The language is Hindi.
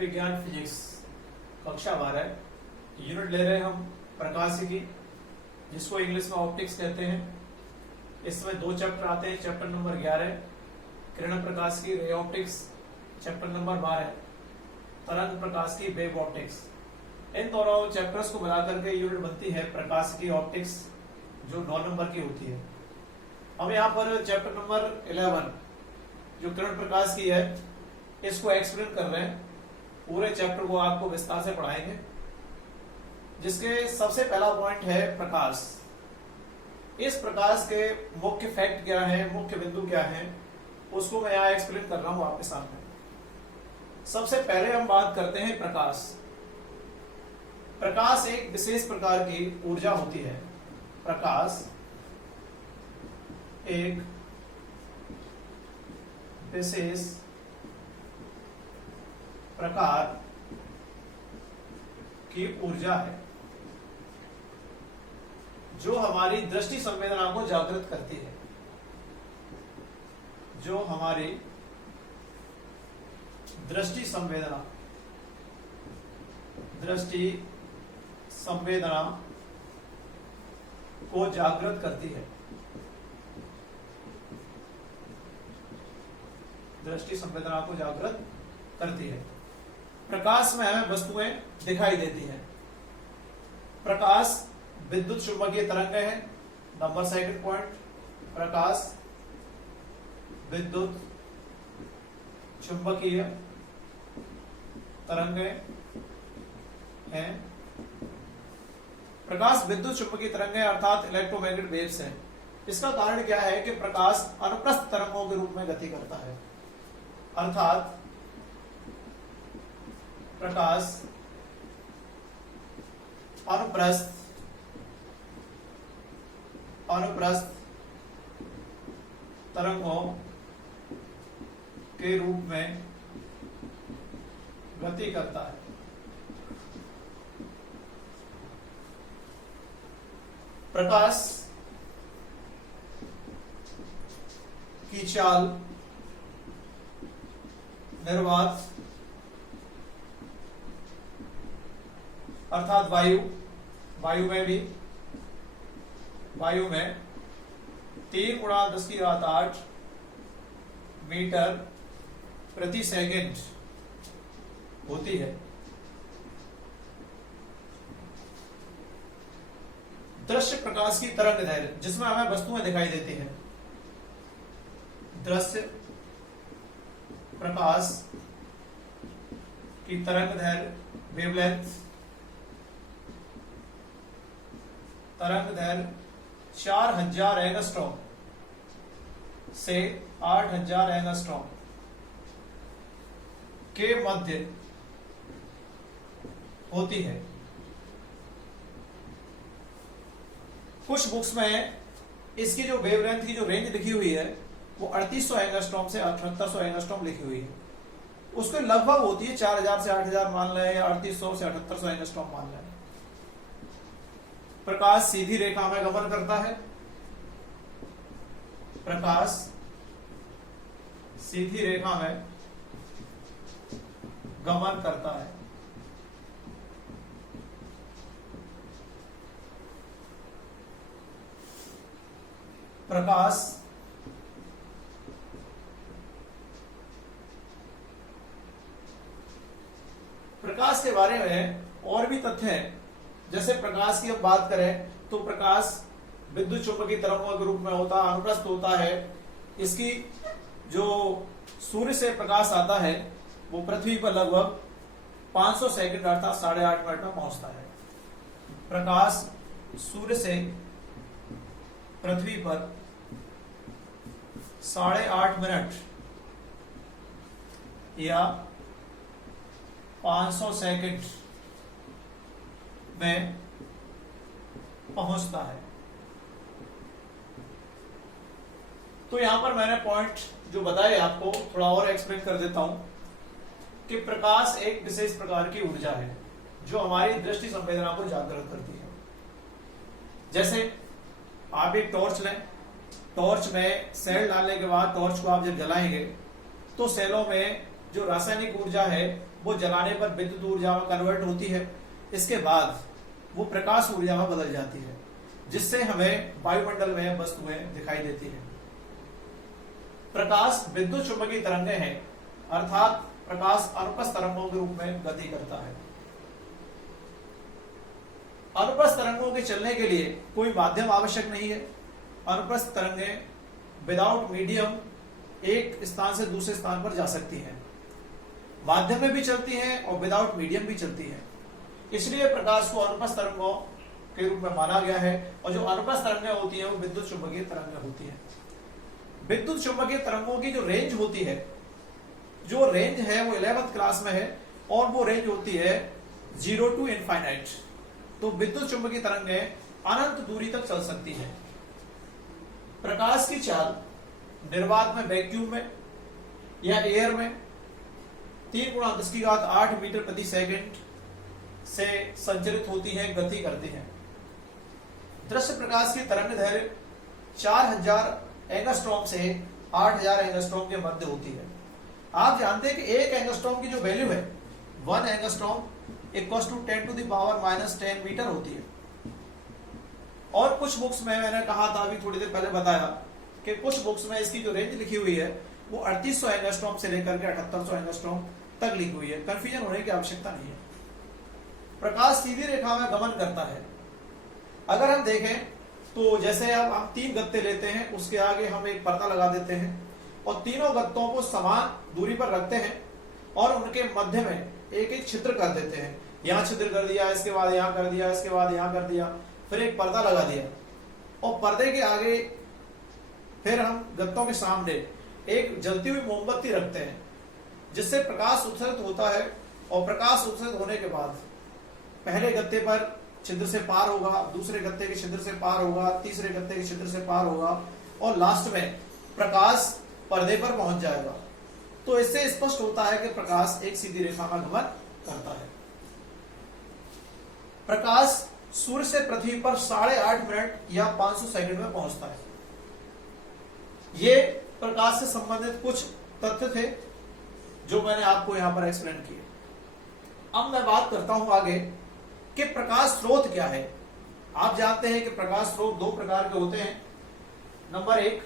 विज्ञान फिजिक्स कक्षा 12 यूनिट ले रहे हैं हम प्रकाशिकी, जिसको इंग्लिश में ऑप्टिक्स कहते हैं। इसमें 2 चैप्टर आते हैं। चैप्टर नंबर 11 किरण प्रकाश की रे ऑप्टिक्स, चैप्टर नंबर 12 तरंग प्रकाश की वेव ऑप्टिक्स। इन दोनों चैप्टर्स को मिलाकर के यूनिट बनती है प्रकाशिकी ऑप्टिक्स, जो 9 नंबर की होती है। हम यहाँ पर चैप्टर नंबर 11 जो किरण प्रकाश की है इसको एक्सप्लेन कर रहे हैं। पूरे चैप्टर को आपको विस्तार से पढ़ाएंगे, जिसके सबसे पहला पॉइंट है प्रकाश। इस प्रकाश के मुख्य फैक्ट क्या है, मुख्य बिंदु क्या है, उसको मैं यहाँ एक्सप्लेन कर रहा हूं आपके सामने। सबसे पहले हम बात करते हैं प्रकाश। प्रकाश एक विशेष प्रकार की ऊर्जा होती है। प्रकाश एक विशेष प्रकार की ऊर्जा है जो हमारी दृष्टि संवेदना को जागृत करती है। जो हमारी दृष्टि संवेदना को जागृत करती है। दृष्टि संवेदना को जागृत करती है। प्रकाश में हमें वस्तुएं दिखाई देती हैं। प्रकाश विद्युत चुंबकीय तरंग है। नंबर सेकंड पॉइंट, प्रकाश विद्युत चुंबकीय तरंग है। प्रकाश विद्युत चुंबकीय तरंग है, अर्थात इलेक्ट्रोमैग्नेटिक वेव्स है। इसका कारण क्या है कि प्रकाश अनुप्रस्थ तरंगों के रूप में गति करता है, अर्थात प्रकाश अनुप्रस्थ तरंगों के रूप में गति करता है। प्रकाश की चाल निर्वात अर्थात वायु में 3 × 10⁸ मीटर प्रति सेकंड होती है। दृश्य प्रकाश की तरंग दैर्घ्य, जिसमें हमें वस्तुएं दिखाई देती हैं। दृश्य प्रकाश की तरंग दैर्घ्य वेवलेंथ, तरंग दैर्घ्य 4000 एंगस्ट्रॉम से 8000 एंगस्ट्रॉम के मध्य होती है। कुछ बुक्स में इसकी जो वेवलेंथ की जो रेंज लिखी हुई है वो 3800 एंगस्ट्रॉम से 7800 एंगस्ट्रॉम लिखी हुई है। उसको लगभग होती है 4000 से 8000 मान लें, या 3800 से 7800 एंगस्ट्रॉम मान लें। प्रकाश सीधी रेखा में गमन करता है। प्रकाश सीधी रेखा में गमन करता है। प्रकाश के बारे में और भी तथ्य हैं। जैसे प्रकाश की हम बात करें तो प्रकाश विद्युत चुंबकीय तरंगों के रूप में होता है, अनुप्रस्थ होता है। इसकी जो सूर्य से प्रकाश आता है वो पृथ्वी पर लगभग 500 सेकंड अर्थात 8.5 मिनट में पहुंचता है। प्रकाश सूर्य से पृथ्वी पर 8.5 मिनट या 500 सेकंड में पहुंचता है। तो यहां पर मैंने पॉइंट जो बताए आपको थोड़ा और एक्सप्लेन कर देता हूं कि प्रकाश एक विशेष प्रकार की ऊर्जा है जो हमारी दृष्टि संवेदना को जागृत करती है। जैसे आप एक टॉर्च लें, टॉर्च में सेल डालने के बाद टॉर्च को आप जब जलाएंगे तो सेलों में जो रासायनिक ऊर्जा है वो जलाने पर विद्युत ऊर्जा में कन्वर्ट होती है। इसके बाद वो प्रकाश ऊर्जा में बदल जाती है, जिससे हमें वायुमंडल में वस्तुएं दिखाई देती है। प्रकाश विद्युत चुंबकीय तरंगें हैं, अर्थात प्रकाश अनुप्रस्थ तरंगों के रूप में गति करता है। अनुप्रस्थ तरंगों के चलने के लिए कोई माध्यम आवश्यक नहीं है। अनुप्रस्थ तरंगें विदाउट मीडियम एक स्थान से दूसरे स्थान पर जा सकती हैं, माध्यम में भी चलती हैं और विदाउट मीडियम भी चलती हैं। इसलिए प्रकाश को अनुप्रस्थ तरंगों के रूप में माना गया है। और जो अनुप्रस्थ तरंगें होती हैं वो विद्युत चुंबकीय तरंगें होती हैं। विद्युत चुंबकीय तरंगों की जो रेंज होती है, जो रेंज है वो 11th क्लास में है, और वो रेंज होती है 0 to इनफाइनाइट। तो विद्युत चुंबकीय तरंगें अनंत दूरी तक चल सकती है। प्रकाश की चाल निर्वात में, वैक्यूम में या एयर में 3 × 10⁸ मीटर प्रति सेकंड से संचरित होती है, गति करती है। दृश्य प्रकाश की तरंग दैर्घ्य 4000 एंगस्ट्रॉम से 8000 एंगस्ट्रॉम के मध्य होती है। आप जानते हैं कि 1 एंगस्ट्रॉम की जो वैल्यू है 1 एंगस्ट्रॉम = 10⁻⁻10 मीटर होती है। और कुछ बुक्स में मैंने कहा था अभी थोड़ी देर पहले बताया कि कुछ बुक्स में इसकी जो रेंज लिखी हुई है वो 3800 एंगस्ट्रॉम से लेकर के 7800 एंगस्ट्रॉम तक लिखी हुई है। कंफ्यूजन होने की आवश्यकता नहीं है। प्रकाश सीधी रेखा में गमन करता है। अगर हम देखें तो जैसे अब हम 3 गत्ते लेते हैं, उसके आगे हम एक पर्दा लगा देते हैं और तीनों गत्तों को समान दूरी पर रखते हैं और उनके मध्य में एक एक छिद्र कर देते हैं। यहाँ छिद्र कर दिया, इसके बाद यहाँ कर दिया, इसके बाद यहाँ कर दिया, फिर एक पर्दा लगा दिया और पर्दे के आगे फिर हम गत्तों के सामने एक जलती हुई मोमबत्ती रखते हैं, जिससे प्रकाश उत्सर्जित होता है। और प्रकाश उत्सर्जित होने के बाद पहले गत्ते पर छिद्र से पार होगा, दूसरे गत्ते के छिद्र से पार होगा, तीसरे गत्ते के छिद्र से पार होगा और लास्ट में प्रकाश पर्दे पर पहुंच जाएगा। तो इससे स्पष्ट होता है कि प्रकाश एक सीधी रेखा में गमन करता है। प्रकाश सूर्य से पृथ्वी पर 8.5 मिनट या 500 सेकंड में पहुंचता है। ये प्रकाश से संबंधित कुछ तथ्य थे जो मैंने आपको यहां पर एक्सप्लेन किए। अब मैं बात करता हूं आगे कि प्रकाश स्रोत क्या है। आप जानते हैं कि प्रकाश स्रोत 2 प्रकार के होते हैं। नंबर 1